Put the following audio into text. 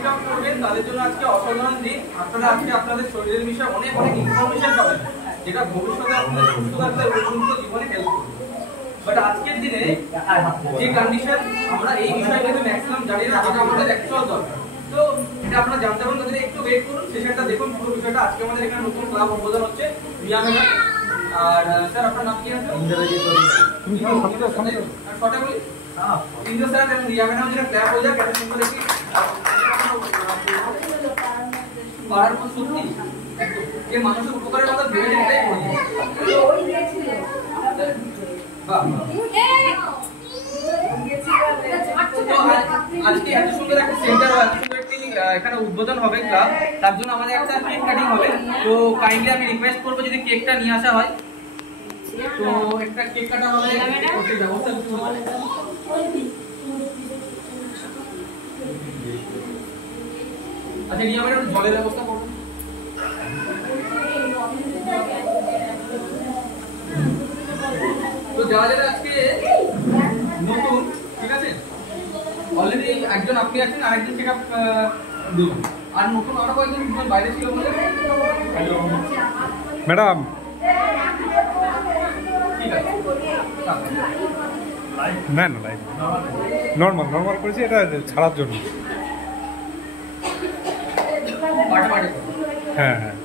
Check up করবেন তাদের জন্য আজকে অসাধারণ দিন। আপনারা আজকে আপনাদের শরীরের বিষয়ে অনেক অনেক ইনফরমেশন পাবেন, যেটা ভবিষ্যতে আপনাদের সুস্থ থাকতে উপযুক্ত জীবনে হেল্প করবে। বাট আজকের দিনে যে কন্ডিশন, আমরা এই বিষয়ে কিন্তু ম্যাক্সিমাম জানি না, যেটা আমাদের অ্যাকচুয়াল দরকার। তো এটা আপনারা জানতে পারেন, তাদের একটু ওয়েট করুন, সেশনটা দেখুন পুরো বিষয়টা। আজকে আমাদের এখানে নতুন ক্লাব উদ্বোধন হচ্ছে রিয়া ম্যাডাম। আর স্যার আপনার নাম কি আছে? ছটা বলি ইন্দ্র স্যার এবং রিয়া ম্যাডাম যেটা ক্লাব হয়ে যায় কেন সুন্দর একটি পাড়ার পর সত্যি একদম যে মানুষের উপকারের কথা ভেবে এটাই বলি। আজকে এত সুন্দর একটা সেন্টার, এত সুন্দর একটি এখানে উদ্বোধন হবে ক্লাব, তার জন্য আমাদের একটা কেক কাটিং হবে। তো কাইন্ডলি আমি রিকোয়েস্ট করবো যদি কেকটা নিয়ে আসা হয়, তো একটা কেক কাটা হবে, ব্যবস্থা আচ্ছা রিয়া ম্যাডাম জলের ব্যবস্থা করুন। তো যারা যারা আজকে নতুন, ঠিক আছে, অলরেডি একজন আপনি আছেন আর একজন চেকআপ দিন, আর নতুন আরো কয়েকজন বাইরে ছিল বলে ম্যাডাম ঠিক আছে না না লাইভ নর্মাল করেছি, এটা ছাড়ার জন্য। পাটা হ্যাঁ হ্যাঁ